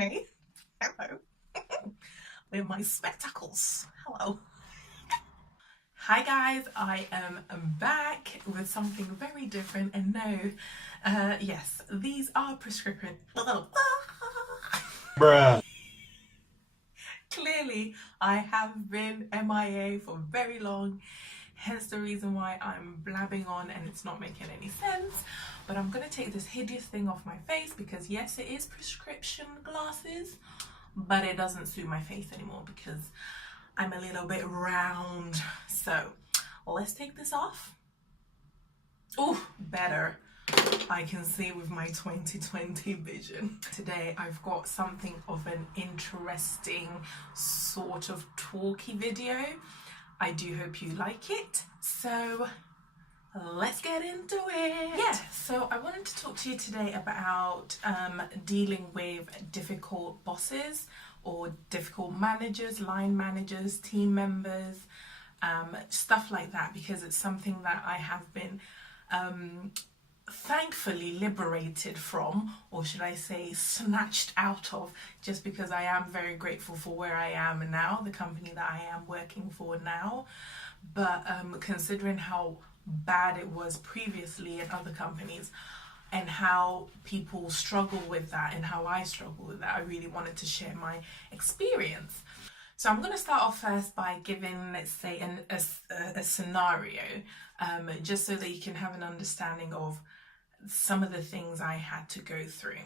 me. Hello. With my spectacles. Hello. Hi guys, I am back with something very different, and no, yes, these are prescription. Bruh. Clearly, I have been MIA for very long, hence the reason why I'm blabbing on and it's not making any sense. But I'm gonna take this hideous thing off my face because yes, it is prescription glasses, but it doesn't suit my face anymore because I'm a little bit round. So let's take this off. Oh, better. I can see with my 2020 vision. Today I've got something of an interesting sort of talky video. I do hope you like it. So let's get into it. Yeah, so I wanted to talk to you today about dealing with difficult bosses or difficult managers, line managers, team members, stuff like that, because it's something that I have been thankfully liberated from, or should I say snatched out of, just because I am very grateful for where I am now, the company that I am working for now. But considering how bad it was previously in other companies and how people struggle with that and how I struggle with that, I really wanted to share my experience. So I'm going to start off first by giving, let's say, a scenario, just so that you can have an understanding of some of the things I had to go through.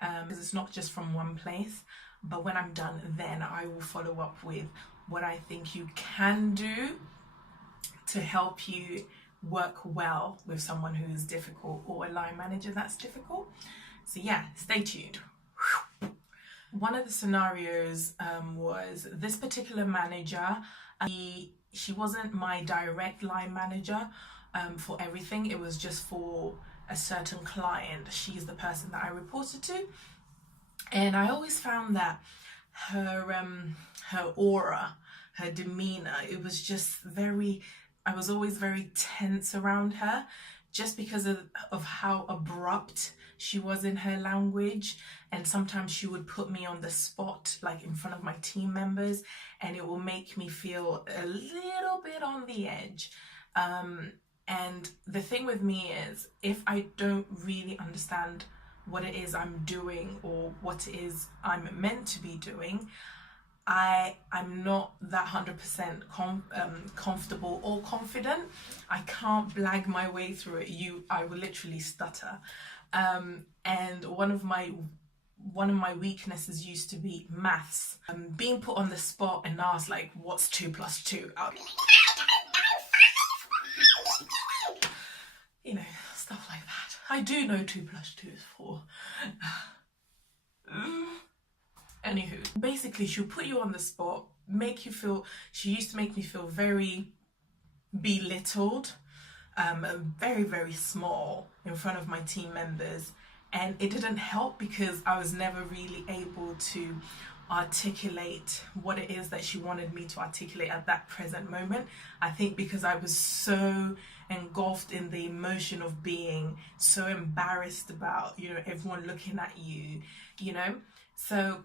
Because it's not just from one place, but when I'm done, then I will follow up with what I think you can do to help you work well with someone who is difficult or a line manager that's difficult. So yeah, stay tuned. One of the scenarios was this particular manager. She wasn't my direct line manager for everything. It was just for a certain client. She's the person that I reported to, and I always found that her aura, her demeanor, it was just very, I was always very tense around her, just because of how abrupt she was in her language. And sometimes she would put me on the spot, like in front of my team members, and it will make me feel a little bit on the edge. And the thing with me is, if I don't really understand what it is I'm doing or what it is I'm meant to be doing, I'm not that 100% comfortable or confident. I can't blag my way through it. I will literally stutter. And one of my weaknesses used to be maths. Being put on the spot and asked, like, what's 2 plus 2? You know, stuff like that. I do know 2 plus 2 is 4. Anywho, basically she'll put you on the spot, make you feel, she used to make me feel very belittled, very, very small in front of my team members. And it didn't help because I was never really able to articulate what it is that she wanted me to articulate at that present moment. I think because I was so engulfed in the emotion of being so embarrassed about, you know, everyone looking at you, you know. So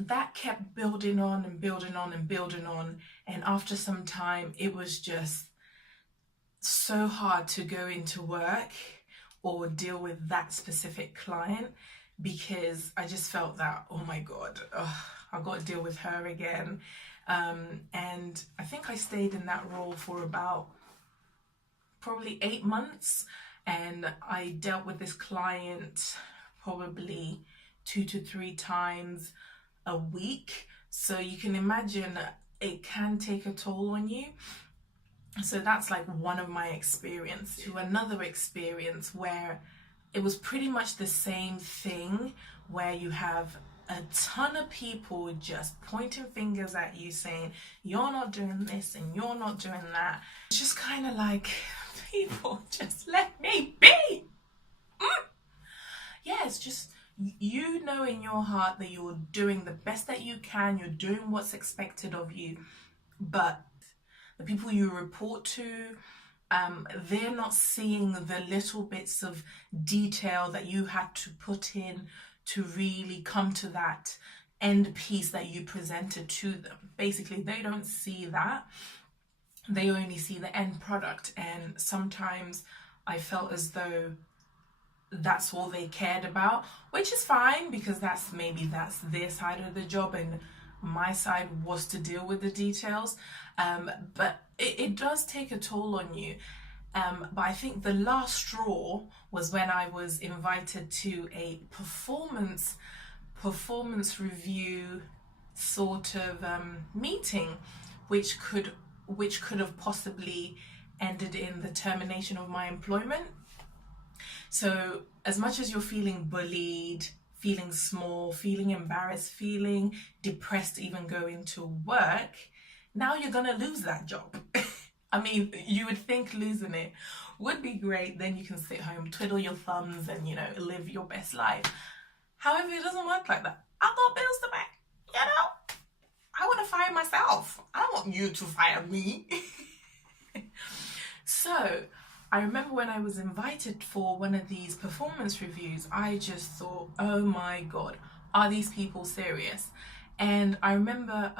that kept building on and building on and building on, and after some time it was just so hard to go into work or deal with that specific client, because I just felt that, oh my god, I've got to deal with her again. And I think I stayed in that role for about probably 8 months, and I dealt with this client probably 2 to 3 times a week. So you can imagine it can take a toll on you. So that's like one of my experiences. To another experience where it was pretty much the same thing, where you have a ton of people just pointing fingers at you saying you're not doing this and you're not doing that. It's just kind of like, people, just let me be. Yeah, it's just, you know in your heart that you're doing the best that you can, you're doing what's expected of you, but the people you report to, they're not seeing the little bits of detail that you had to put in to really come to that end piece that you presented to them. Basically, they don't see that. They only see the end product. And sometimes I felt as though that's all they cared about, which is fine, because that's their side of the job, and my side was to deal with the details. But it does take a toll on you. But I think the last straw was when I was invited to a performance review sort of meeting, which could have possibly ended in the termination of my employment. So as much as you're feeling bullied, feeling small, feeling embarrassed, feeling depressed, even going to work, now you're gonna lose that job. I mean, you would think losing it would be great, then you can sit home, twiddle your thumbs, and live your best life. However, it doesn't work like that. I've got bills to pay, I want to fire myself. I don't want you to fire me. So I remember when I was invited for one of these performance reviews, I just thought, oh my God, are these people serious? And I remember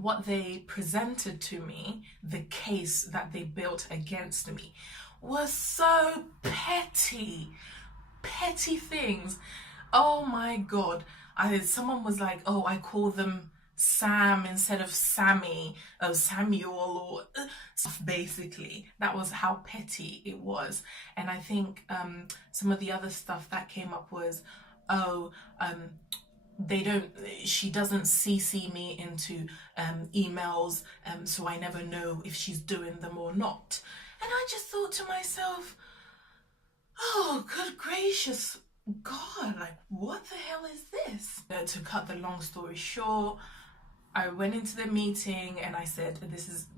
what they presented to me, the case that they built against me, was so petty things. Oh my God. Someone was like, oh, I call them Sam instead of Sammy, or Samuel, or basically that was how petty it was. And I think some of the other stuff that came up was, she doesn't CC me into emails, so I never know if she's doing them or not. And I just thought to myself, oh, good gracious God, like, what the hell is this? To cut the long story short, I went into the meeting and I said,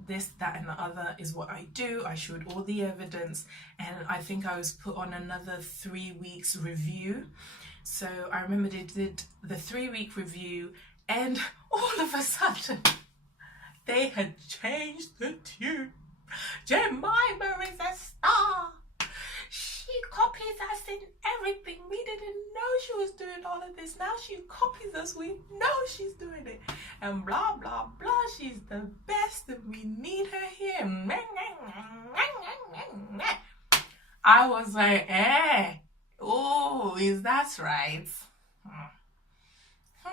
this, that, and the other is what I do. I showed all the evidence, and I think I was put on another 3 weeks review. So I remember they did the 3-week review, and all of a sudden they had changed the tune. Jemima is a star. She copies us in everything. We didn't know she was doing all of this. Now she copies us. We know she's doing it. And blah, blah, blah. She's the best and we need her here. I was like, oh, is that right?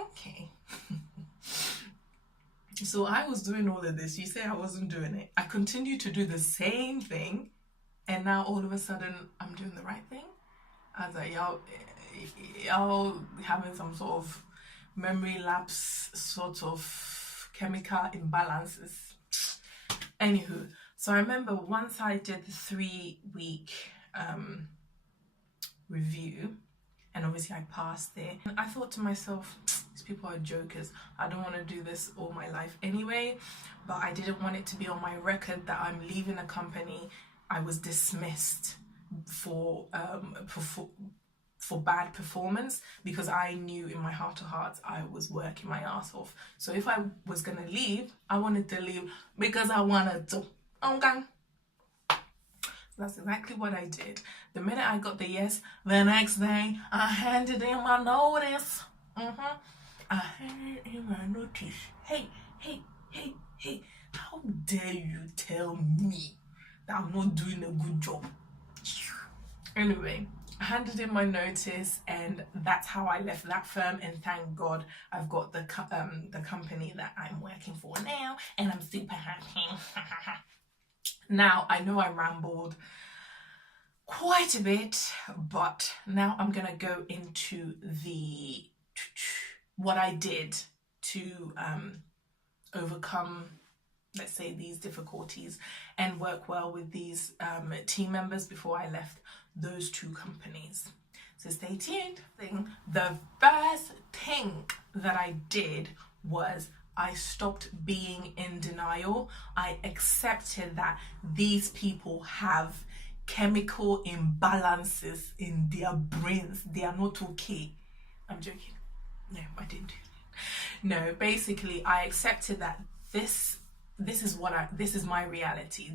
Okay. So I was doing all of this. You say I wasn't doing it. I continued to do the same thing. And now all of a sudden, I'm doing the right thing. I was like, y'all having some sort of memory lapse, sort of chemical imbalances. Anywho, so I remember once I did the 3-week review, and obviously I passed it, and I thought to myself, these people are jokers. I don't want to do this all my life anyway, but I didn't want it to be on my record that I'm leaving a company. I was dismissed for bad performance, because I knew in my heart of hearts I was working my ass off. So if I was going to leave, I wanted to leave because I wanted to. Okay. That's exactly what I did. The minute I got the yes, the next day I handed in my notice. I handed in my notice. Hey, how dare you tell me that I'm not doing a good job? Anyway, I handed in my notice, and that's how I left that firm. And thank God I've got the company that I'm working for now, and I'm super happy. Now, I know I rambled quite a bit, but now I'm gonna go into what I did to overcome, let's say, these difficulties and work well with these team members before I left those 2 companies. So stay tuned. The first thing that I did was I stopped being in denial. I accepted that these people have chemical imbalances in their brains. They are not okay. I'm joking. No, I didn't do that. No, basically I accepted that this is my reality.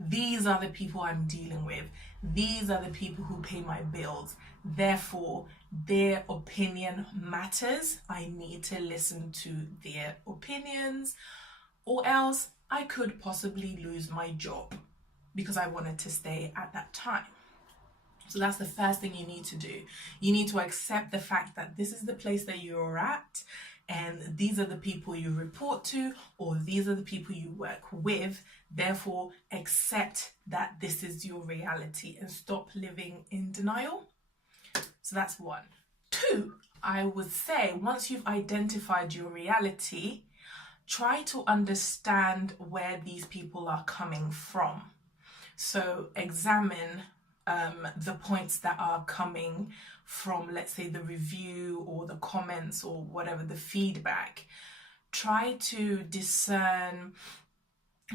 These are the people I'm dealing with. These are the people who pay my bills. Therefore, their opinion matters. I need to listen to their opinions, or else I could possibly lose my job because I wanted to stay at that time. So that's the first thing you need to do. You need to accept the fact that this is the place that you're at, and these are the people you report to, or these are the people you work with. Therefore, accept that this is your reality and stop living in denial. So that's one. Two, I would say once you've identified your reality, try to understand where these people are coming from. So examine the points that are coming from, let's say, the review or the comments or whatever, the feedback. Try to discern,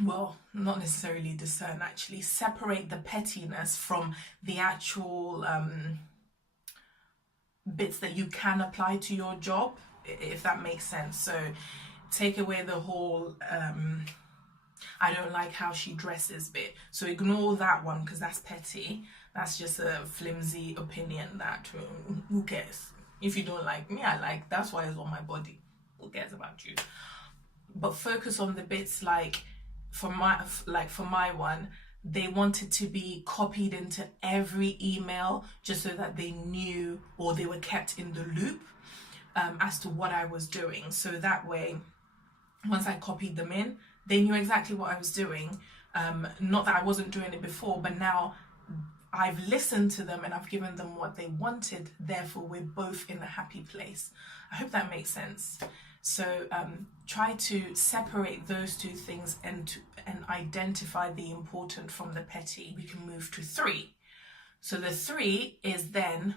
well, not necessarily discern, actually separate the pettiness from the actual bits that you can apply to your job, if that makes sense. So take away the whole I don't like how she dresses bit. So ignore that one because that's petty. That's just a flimsy opinion that who cares? If you don't like me, that's why it's on my body. Who cares about you? But focus on the bits like for my one, they wanted to be copied into every email just so that they knew, or they were kept in the loop as to what I was doing. So that way, once I copied them in, they knew exactly what I was doing. Not that I wasn't doing it before, but now I've listened to them and I've given them what they wanted. Therefore, we're both in a happy place. I hope that makes sense. So try to separate those two things and identify the important from the petty. We can move to 3. So the 3 is then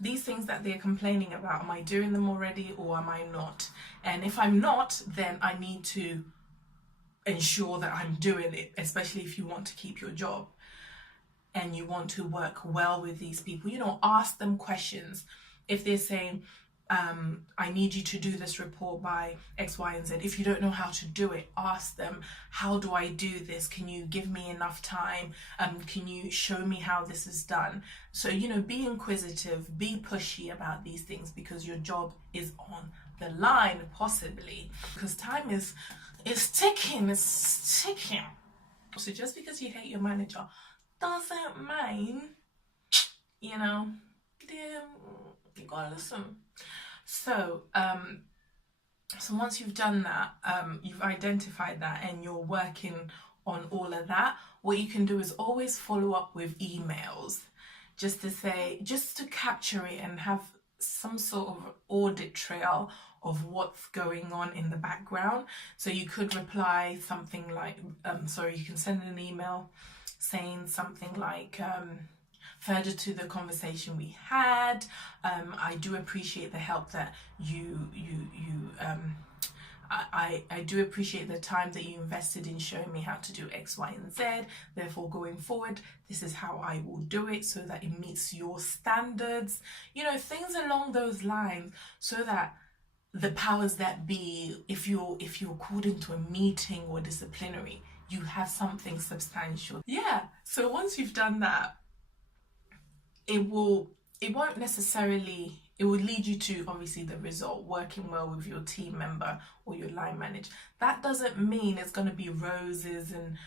these things that they're complaining about. Am I doing them already or am I not? And if I'm not, then I need to ensure that I'm doing it, especially if you want to keep your job and you want to work well with these people. Ask them questions. If they're saying, I need you to do this report by X, Y, and Z. If you don't know how to do it, ask them, how do I do this? Can you give me enough time? Can you show me how this is done? So, be inquisitive, be pushy about these things because your job is on the line, possibly, because time is ticking, it's ticking. So just because you hate your manager doesn't mean, you gotta listen. So once you've done that, you've identified that and you're working on all of that, what you can do is always follow up with emails just to capture it and have some sort of audit trail of what's going on in the background. So you could reply something like, you can send an email saying something like, further to the conversation we had, I do appreciate the help that I do appreciate the time that you invested in showing me how to do X, Y, and Z. Therefore, going forward, this is how I will do it so that it meets your standards. Things along those lines, so that the powers that be, if you're called into a meeting or disciplinary, you have something substantial. Yeah. So once you've done that, it will lead you to obviously the result, working well with your team member or your line manager. That doesn't mean it's going to be roses and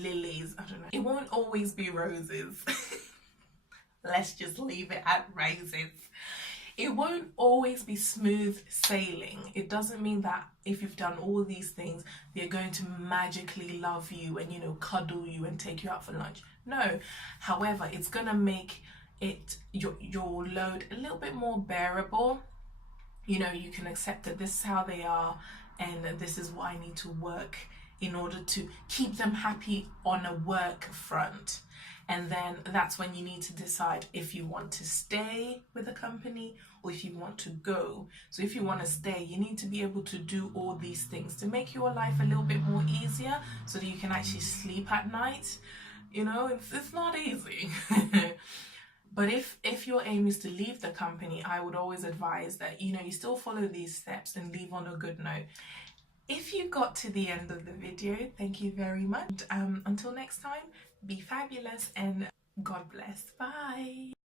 lilies. I don't know. It won't always be roses. Let's just leave it at roses. It won't always be smooth sailing. It doesn't mean that if you've done all these things, they're going to magically love you and, cuddle you and take you out for lunch. No. However, it's going to make your load a little bit more bearable. You can accept that this is how they are and this is what I need to work in order to keep them happy on a work front. And then that's when you need to decide if you want to stay with a company or if you want to go. So if you want to stay, you need to be able to do all these things to make your life a little bit more easier so that you can actually sleep at night. It's not easy. But if your aim is to leave the company, I would always advise that, you still follow these steps and leave on a good note. If you got to the end of the video, thank you very much. Until next time, be fabulous and God bless. Bye.